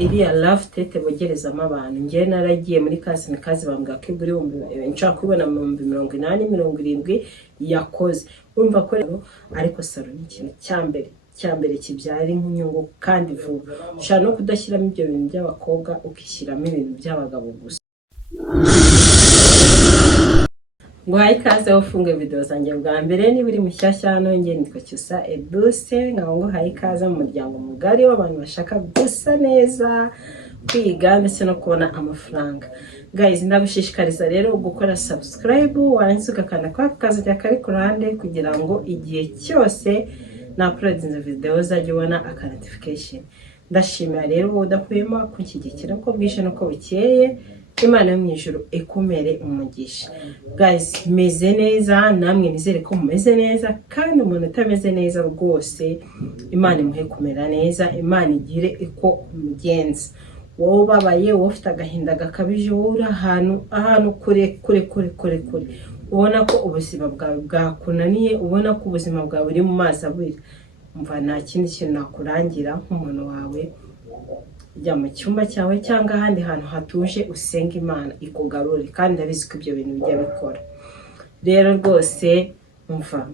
iriya love tete bogerezamo abantu. Ngiye naragiye muri kazi bambwira ko igura nshaka kubona mu 80-70 yakoze. Urumva ko rero ariko salo ni ikintu cyambere kibyara inyungu kandi vuba. Ushaka no kudashyiramo ibyo bintu by'abakobwa ukishyiramo ibintu by'abagabo gusa. Ngwaye ikaze ufunge video zanjye bwa mbere ni buri mushyashya hano ngiye nitwa Cyusa Edouce ngo haye ikaze mu muryango mugari w'abantu bashaka gusa neza kwiga ndetse no kubona amafaranga. Guys, ndagushishikariza rero gukora subscribe warangiza ugakanda kwa kaza cya kari kurande kugira ngo igihe cyose na upload video zajye ubona aka notification. Ndashimira rero udahwema kunshyigikira ko bwije no ko bukeye. Imana yo mu ijuru ikumere umugisha. Guys, meze neza namwe nizere ko mumeze neza kandi umuntu utameze neza rwose Imana imuhe kumera neza, Imana igire iko umugenza. Wowe babaye ufite agahinda gakabije wowe ahantu kure ubona ko ubuzima bwawe bwakunaniye, ubona ko ubuzima bwawe buri mu mazi abira, umva nta kindi kintu nakurangira nk'umuntu wawe jya mu cyumba cyawe cyangwa ahandi hantu hatuje usenga Imana ikugarure, kandi abizi ko ibyo bintu bijya bikora. Rero rwose umva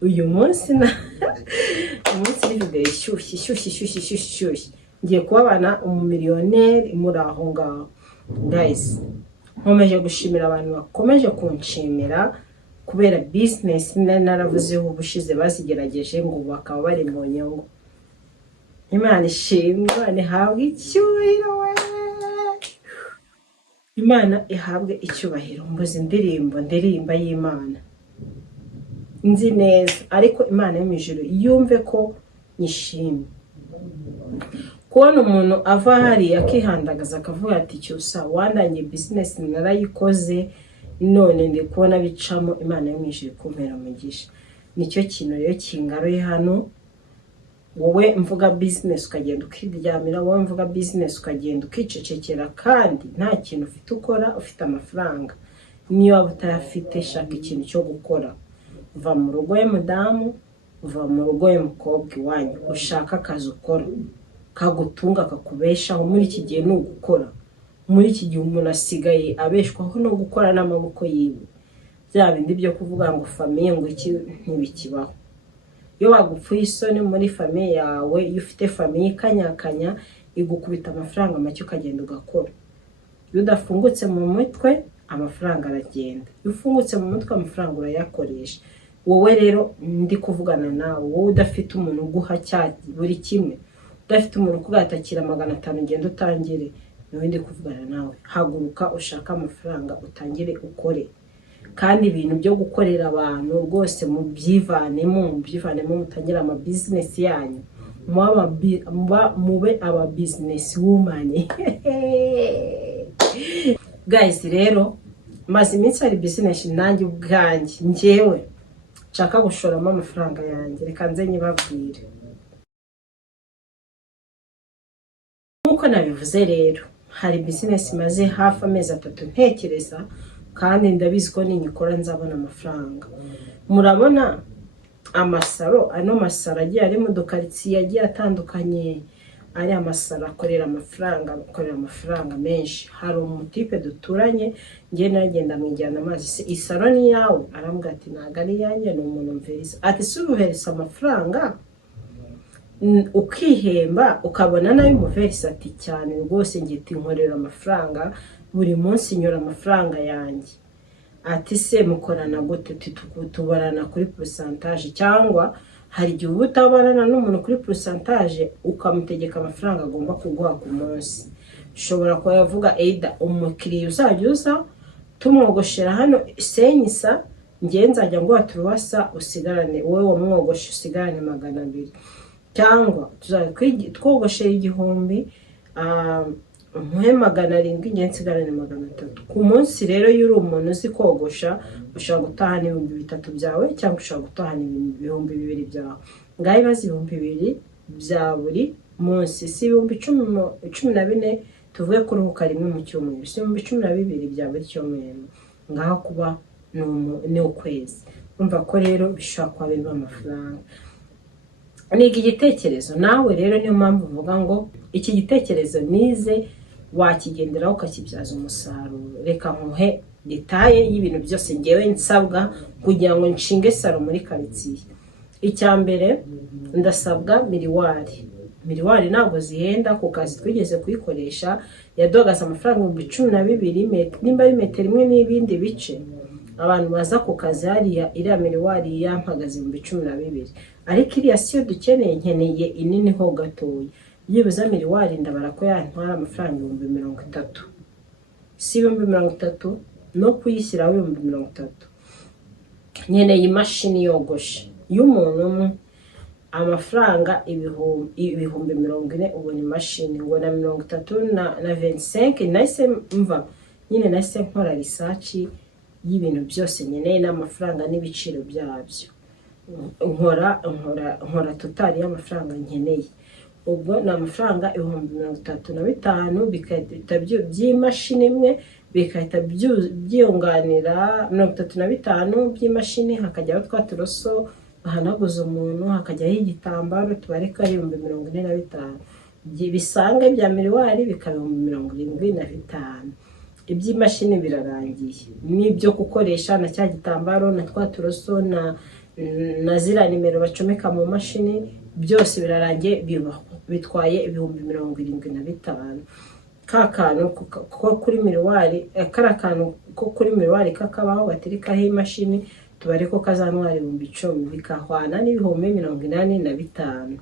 uyu munsi ni video ishyushye ngiye kubabana umumiliyoneri muri aho ngaho. Guys, nkomeje gushimira abantu bakomeje kunshimira kubera business naravuzeho ubushize bazigerageje ngo bakaba bari mu nyungu. Imana ishimwe, Imana ihabwe icyubahiro. Imana ihabwe icyubahiro. Mbuze ndirimba y'Imana nzi neza, ariko Imana yo mu ijuru yumve ko nishimye. Kubona umuntu ava hari akihandagaza akavuga ati Cyusa wandanye business narayikoze none ndi kubona bicamo, Imana yo mu ijuru kumpera umugisha. Nicyo kintu rero kingaruye hano. Wowe mvuga business ukagenda ukiryamira, wowe mvuga business ukagenda ukicecekera kandi nta kintu ufite ukora, ufite amafaranga. Niyo waba utayafite shaka ikintu cyo gukora. Uva mu rugo y'umudamu, uva mu rugo y'umukobwa iwanyu, ushaka akazi ukora kagutunga kakubeshaho. Muri iki gihe no gukora, muri iki gihe umuntu asigaye abeshwaho no gukora n'amaboko yiwe. Bya bindi byo kuvuga ngo famille ngo iki ntibikibaho. Iyo wagupfuye isoni muri famille yawe, iyo ufite famille ikanyakanya igukubita amafaranga make ukagenda ugakora. Iyo udafungutse mu mutwe amafaranga aragenda, iyo ufungutse mu mutwe amafaranga urayakoresha. Wowe rero ndi kuvugana nawe, wowe udafite umuntu uguha cyati buri kimwe, udafite umuntu kugatakira 500 ngenda utangire, niwe ndi kuvugana nawe. Haguruka ushaka amafaranga utangire ukore. Kandi ibintu byo gukorera abantu rwose mu byivanemo mutangira ama business yanyu. Mube aba business woman. Guys, rero maze iminsi hari business nanjye ubwanjye ngewe nshaka gushoramo amafaranga yanjye, reka nze nyibabwire. Nkuko nabivuze rero hari business maze hafi amezi 3 ntekereza, kandi ndabizi ko ninyikora nzabona amafaranga. Murabona amasaro, ano masaro agiye ari mu dukaritsiye agiye atandukanye, ari amasaro akorera amafaranga menshi. Hari umutipe duturanye ngiye nagenda mwijyana amazi, isaro ni yawe? Arambwira ati ntago ari yanjye, ni umuntu mverisa. Ati subuherisa amafaranga ukihemba ukabona nayo umuverisa. Ati cyane rwose ngiti nkorera amafaranga buri munsi nyura amafaranga yanjye. Ati se mukorana gute? Tubarana kuri pourcentage, cyangwa hari igihe utabarana n'umuntu kuri pourcentage ukamutegeka amafaranga agomba kuguha ku munsi. Ushobora kuyavuga either umukiriya uzajya uza tumwogoshera hano senyisa ngiye nzajya ngo atuwasa usigarane wowe wamwogoshe usigarane 200, cyangwa twogoshera 1000 muhe 700 ngiye nsigarane 300 ku munsi. Rero iyo uri umuntu uzi kogosha ushaka gutahana 3000 byawe, cyangwa ushaka gutahana 2000 byawe. Ngaho bazi 2000 bya buri munsi, si 1014 tuvuge kuruhuka rimwe mu cyumweru, si 12 bya buri cyumweru. Ngaho kuba ni ukwezi. Umva ko rero bishaka kwa bintu amafaranga. ni iki gitekerezo nawe rero, niyo mpamvu uvuga ngo iki gitekerezo nize wakigenderaho ukakibyaza umusaruro. Reka nkuhe detaye y'ibintu byose ngewe nsabwa kugira ngo nshinge salo muri karitsiye. Icya mbere ndasabwa miriwari ntabwo zihenda, ku kazi twigeze kuyikoresha yaduhagaze amafaranga 12,000, nimba ari metero imwe n'ibindi bice. Abantu baza ku kazi hariya iriya miriwari yampagaze 12,000, ariko iriya siyo dukeneye, nkeneye inini ho gatoya. Yibuza miriwari ndabara ko yantwara amafaranga 30,000, si 30,000 no kuyishyiraho 30,000. Nkeneye imashini yogosha y'umuntu umwe, amafaranga 40,000 ubona imashini, ngo na 30 na 25. Nahise mva nyine, nahise nkora research y'ibintu byose nkeneye n'amafaranga n'ibiciro byabyo, nkora totali y'amafaranga nkeneye. Ubwo ni amafaranga 35,000 bikahita by'imashini imwe, bikahita byiyunganira 35 by'imashini, hakajyaho twa turoso bahanaguza umuntu, hakajyaho igitambaro tubareka 45,000. Bisange bya miriwari bikaba 75,000. Iby'imashini birarangiye, n'ibyo gukoresha na cya gitambaro na twa turoso na zira nimero bacomeka mu mashini byose birarangiye, bitwaye 75,000. Ka kantu ko kuri miriwari, kari akantu ko kuri miriwari kakabaho baterekaho imashini tubare ko kazantwara 10,000, bikahwana n'ibihumbi 85,000.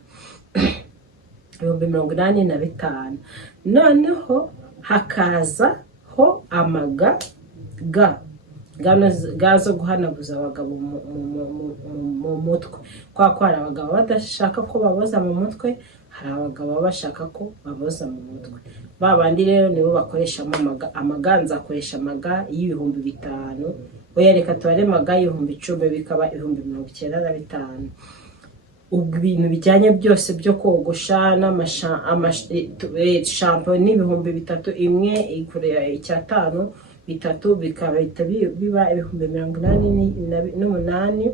85,000. Noneho hakazaho amaga gazo guhanaguza abagabo mu mutwe. Kwa hari abagabo badashaka ko baboza mu mutwe, hari abagabo bashaka ko baboza mu mutwe. Babandi rero nibo bakoresha amaga. Nzakoresha amaga y'ibihumbi 5. Oya reka tubare amaga y'ibihumbi 10, bikaba 95,000. Ubwo ibintu bijyanye byose byo kogosha n'amashampo n'ibihumbi 3, imwe ikurira 5, 3 bikabita biba 88,000.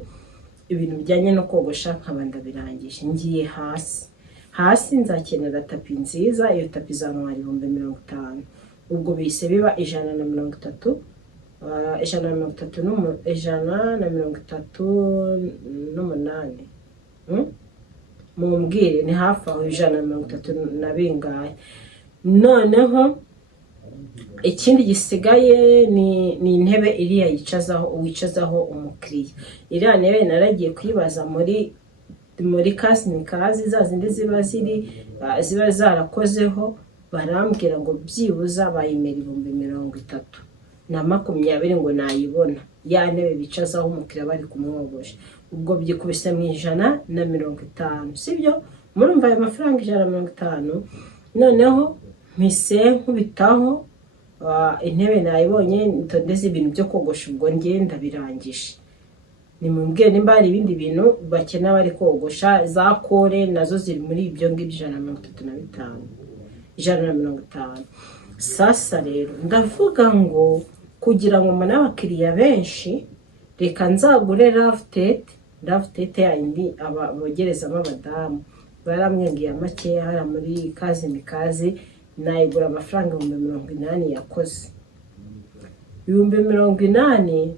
Ibintu bijyanye no kogosha nkabanda birangije. Ngiye hasi nzakenera tapi nziza, iyo tapi izantwara 50,000. Ubwo bise biba 130, 138. Mumbwire ni hafi aho 130 na bingahe. Noneho ikindi gisigaye ni intebe iriya wicazaho umukiriya. Iriya ntebe naragiye kwibaza muri kazi za zindi ziba zarakozeho, barambwira ngo byibuza bayimera 30,000 ngo nayibona, ya ntebe bicazaho umukiriya bari kumwogosha. Ubwo byikubise mu 150, sibyo? Murumva ayo mafaranga 150. Noneho mpise nkubitaho intebe nayibonye, ntondeze ibintu byo kogosha. Ubwo ngenda birangije. Nimumbwire nimba hari ibindi bintu bakena bari kogosha. Za kore nazo ziri muri ibyo ngibyo 150. Sasa rero ndavuga ngo kugira ngo mbone abakiriya benshi, reka nzagure lavtete yindi abogerezamo abadamu. Baramwengiye makeya hara muri kazi nayigura amafaranga 80,000 yakoze. 80,000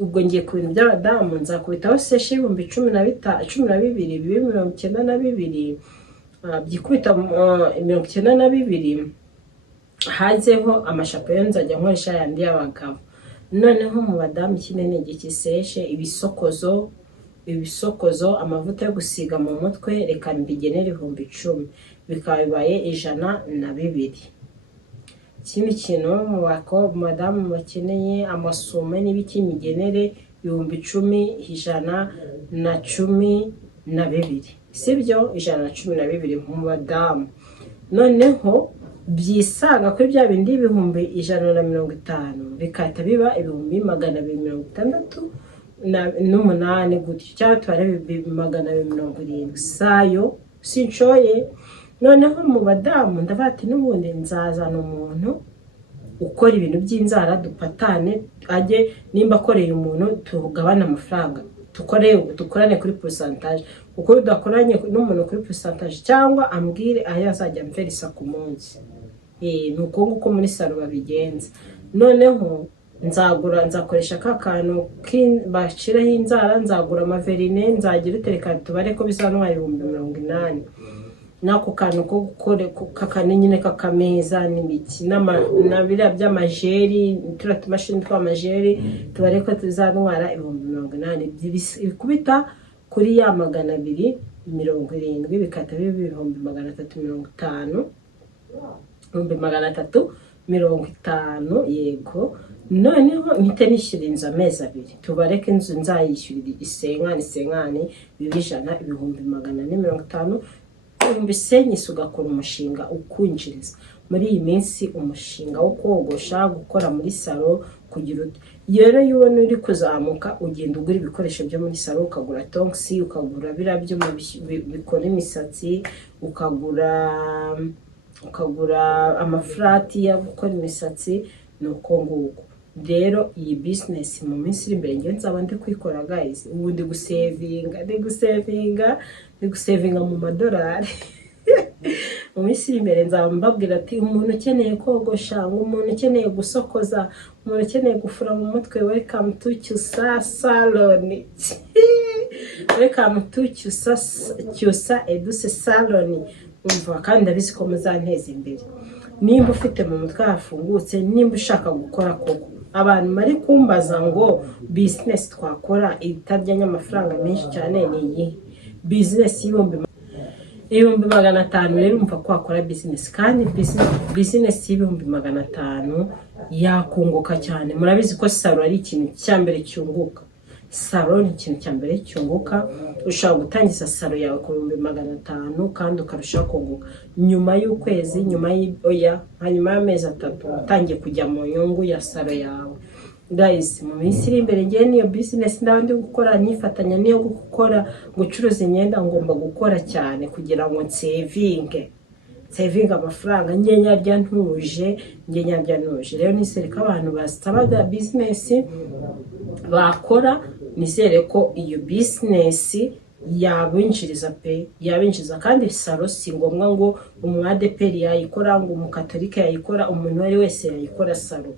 ubwo ngiye ku bintu by'abadamu nzakubitaho seshi 12,000 bibe 92. Byikubita 92 hazeho amashapo yo nzajya nkoresha yandi y'abagabo. Noneho mu badamu kinene gikiseshe ibisokozo amavuta yo gusiga mu mutwe, reka mbigenera 10,000, bikaba bibaye 102. Ikindi kintu mu madamu bakeneye amasume n'ibiki migenere 10,000, 112, sibyo? 112 mu badamu. Noneho byisanga kuri bya bindi 150 bikahita biba 268 gutyo, cyangwa tware 270. Sayo sinshoye. Noneho mu badamu ndabati n'ubundi nzazana umuntu ukora ibintu by'inzara dupatane, ajye nimba akoreye umuntu tugabana amafaranga dukorane kuri pourcentage, kuko udakoranye n'umuntu kuri pourcentage cyangwa ambwire aho azajya amverisa ku munsi. Nuko nguko muri salo babigenza. Noneho nzakoresha ka kantu bashiraho inzara, nzagura amaverine, nzagira utereka tubare ko bizantwara 80,000. Nako kantu ko gukore kakane nyine kakameza n'imiki na biriya by'amajeri, tura tumashini tw'amajeri tubare ko tuzantwara 80,000. Bikubita kuri ya 270 bikata 350, 350 yego. Noneho mpite nishyura inzu amezi 2, tubareke inzu nzayishyurira isenkani 100,450. Mbese ugakora umushinga ukwinjiriza. Muri iyi minsi umushinga wo kogosha, gukora muri salo, kugira rero iyo ubona uri kuzamuka, ugenda ugura ibikoresho byo muri salo, ukagura tonksi, ukagura bira byo bikora imisatsi, ukagura amafrati yo gukora imisatsi. Nuko nguko rero iyi business mu minsi iri imbere ngiye nzaba ndi kwikora guys. Ubu ndi gusevinga mu madolari. Mu minsi iri imbere nzaba mbabwira ati umuntu ukeneye kogosha, umuntu ukeneye gusokoza, umuntu ukeneye gufura mu mutwe, welcome to Cyusa Salon. Welcome to Cyusa Edouce Salon. Umva kandi abizi ko muzanteza imbere. Nimba ufite mu mutwe hafungutse, nimba ushaka gukora koko, abantu bari kumbaza ngo business twakora itaryanye amafaranga menshi cyane ni iyi business y'ibihumbi 500. Rero umva ko wakora business, kandi business y'ibihumbi 500 yakunguka cyane. Murabizi ko salo ari ikintu cyambere cyunguka. Salo ni ikintu cyambere cyunguka. Ushaka gutangiza salo yawe ku 500 kandi ukarushaho kunguka. Nyuma y'ukwezi, nyuma y'amezi 3 utangiye kujya mu nyungu ya salo yawe. Guys, mu minsi iri imbere ngiye niyo business ndabandi gukora, nifatanya niyo gukora, gucuruza imyenda. Ngomba gukora cyane kugira ngo saving amafaranga, nyarya ntuje. Rero nisereka abantu basabaga business bakora, nizere ko iyo business yabinjiriza kandi salo si ngombwa ngo umwadeperi yayikora, ngo umukatolika yayikora, umuntu wari wese yayikora salo.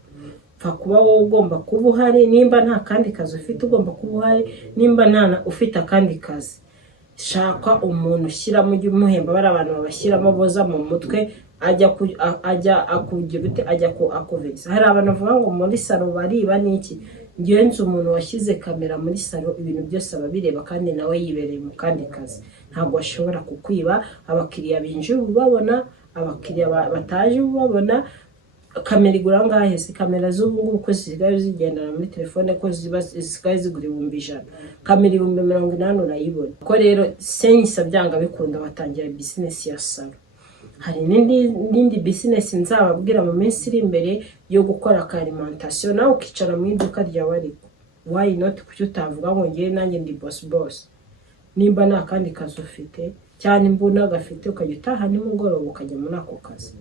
Kuba wowe ugomba kuba uhari. Nimba nta kandi kazi ufite ugomba kuba uhari, nimba nta ufite akandi kazi, shaka umuntu ushyiramo, ujye umuhemba. Bari abantu babashyiramo boza mu mutwe, ajya akuverisa. Hari abantu bavuga ngo muri salo bariba n'iki. Ngiye nzi umuntu washyize kamera muri salo, ibintu byose ababireba kandi nawe yibereye mu kandi kazi. Ntabwo ashobora kukwiba. Abakiriya binjira ubabona, abakiriya bataje ubabona. Kamera igura ngahe? Si kamera z'ubu ngubu ko zisigaye zigendana muri telefone, ko zisigaye zigura 100,000. Kamera 80,000 urayibona. Ko rero senyisa byanga bikunda batangira business ya salo. Hari n'indi business nzababwira mu minsi iri imbere yo gukora alimentation. Nawe ukicara mu iduka ryawe, ariko why not kuki utavuga ngo ngiye nanjye ndi boss. Nimba nta kandi kazi ufite cyane imbuna gafite, ukajya utaha nimugoroba ukajya muri ako kazi.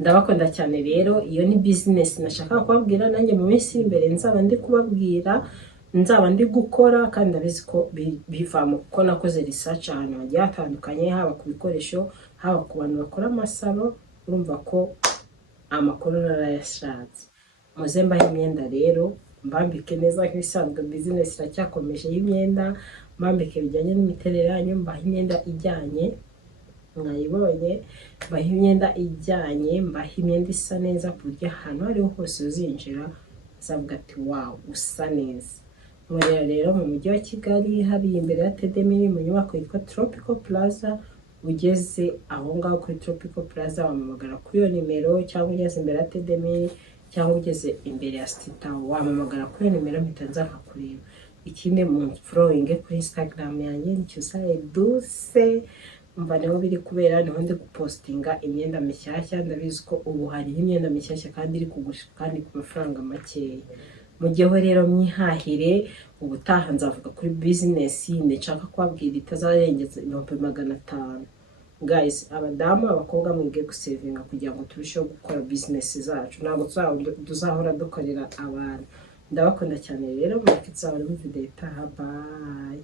Ndabakunda cyane rero. Iyo ni business nashaka kubabwira. Nanjye mu minsi imbere nzaba ndi kubabwira, nzaba ndi gukora, kandi abizi ko biva mu ko nakoze research ahantu hagiye hatandukanye, haba ku bikoresho, haba ku bantu bakora amasalo. Urumva ko amakuru narayashatse. Muze mbahe imyenda rero, mbambike neza nk'ibisanzwe. Business iracyakomeje y'imyenda, mbambike bijyanye n'imiterere yanyu. Mbahe imyenda ijyanye, mwayibonye, mbahe imyenda ijyanye, mbahe imyenda isa neza ku buryo ahantu hariho hose uzinjira uzavuga ati wow, usa neza. Murera rero mu mujyi wa Kigali, hari imbere ya Tedemiri mu nyubako yitwa Tropical Plaza. Ugeze aho ngaho kuri Tropical Plaza wamamagara kuri iyo nimero, cyangwa ugeze imbere ya Tedemiri, cyangwa ugeze imbere ya Stita wamamagara kuri iyo nimero mpita nza nkakureba. Ikindi mu following kuri Instagram yanjye ni Cyusa Edouce. Umva niho biri kubera, niho ndi gupostinga imyenda mishyashya. Ndabizi ko ubu hari imyenda mishyashya kandi iri kugurishwa kandi ku mafaranga makeya. Mujyeho rero mwihahire. Ubutaha nzavuga kuri business yindi nshaka kubabwira itazarengeza 500,000. Guys, abadamu abakobwa mwige gusevinga kugira ngo turusheho gukora business zacu. Ntabwo tuzahora dukorera abantu. ndabakunda cyane rero, mureke tuzahore mu video itaha, bye.